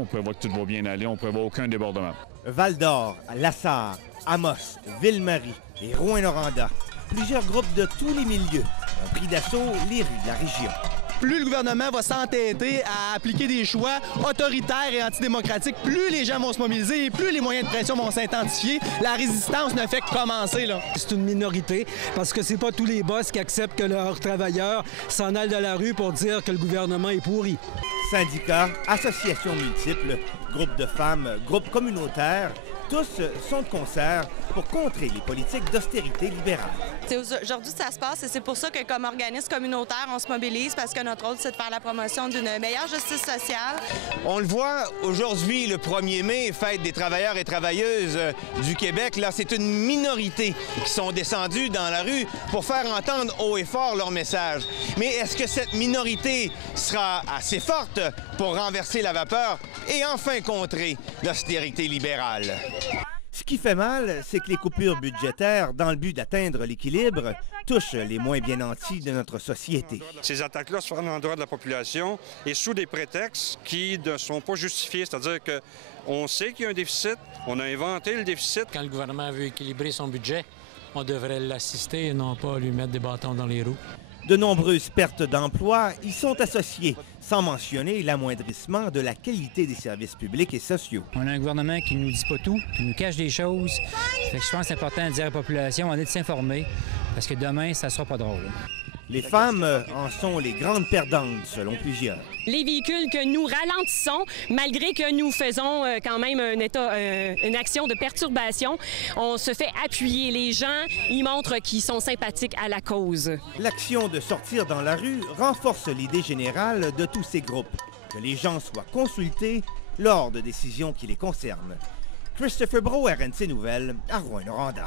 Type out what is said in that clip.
On prévoit que tout va bien aller, on prévoit aucun débordement. Val-d'Or, Lassar, Amos, Ville-Marie et Rouyn-Noranda, plusieurs groupes de tous les milieux ont pris d'assaut les rues de la région. Plus le gouvernement va s'entêter à appliquer des choix autoritaires et antidémocratiques, plus les gens vont se mobiliser et plus les moyens de pression vont s'intensifier. La résistance ne fait que commencer, là. C'est une minorité parce que c'est pas tous les boss qui acceptent que leurs travailleurs s'en aillent de la rue pour dire que le gouvernement est pourri. Syndicats, associations multiples, groupes de femmes, groupes communautaires, tous sont de concert pour contrer les politiques d'austérité libérale. Aujourd'hui, ça se passe et c'est pour ça que, comme organisme communautaire, on se mobilise parce que notre rôle, c'est de faire la promotion d'une meilleure justice sociale. On le voit aujourd'hui, le 1er mai, fête des travailleurs et travailleuses du Québec. Là, c'est une minorité qui sont descendus dans la rue pour faire entendre haut et fort leur message. Mais est-ce que cette minorité sera assez forte pour renverser la vapeur et enfin contrer l'austérité libérale? Ce qui fait mal, c'est que les coupures budgétaires, dans le but d'atteindre l'équilibre, touchent les moins bien nantis de notre société. Ces attaques-là se font à l'endroit de la population et sous des prétextes qui ne sont pas justifiés. C'est-à-dire qu'on sait qu'il y a un déficit, on a inventé le déficit. Quand le gouvernement veut équilibrer son budget, on devrait l'assister et non pas lui mettre des bâtons dans les roues. De nombreuses pertes d'emplois y sont associées, sans mentionner l'amoindrissement de la qualité des services publics et sociaux. On a un gouvernement qui nous dit pas tout, qui nous cache des choses. Fait que je pense que c'est important de dire à la population, on est de s'informer, parce que demain, ça sera pas drôle. Les femmes en sont les grandes perdantes, selon plusieurs. Les véhicules que nous ralentissons, malgré que nous faisons quand même une action de perturbation, on se fait appuyer. Les gens, ils montrent qu'ils sont sympathiques à la cause. L'action de sortir dans la rue renforce l'idée générale de tous ces groupes, que les gens soient consultés lors de décisions qui les concernent. Christopher Bro, RNC Nouvelles, à Rouyn-Noranda.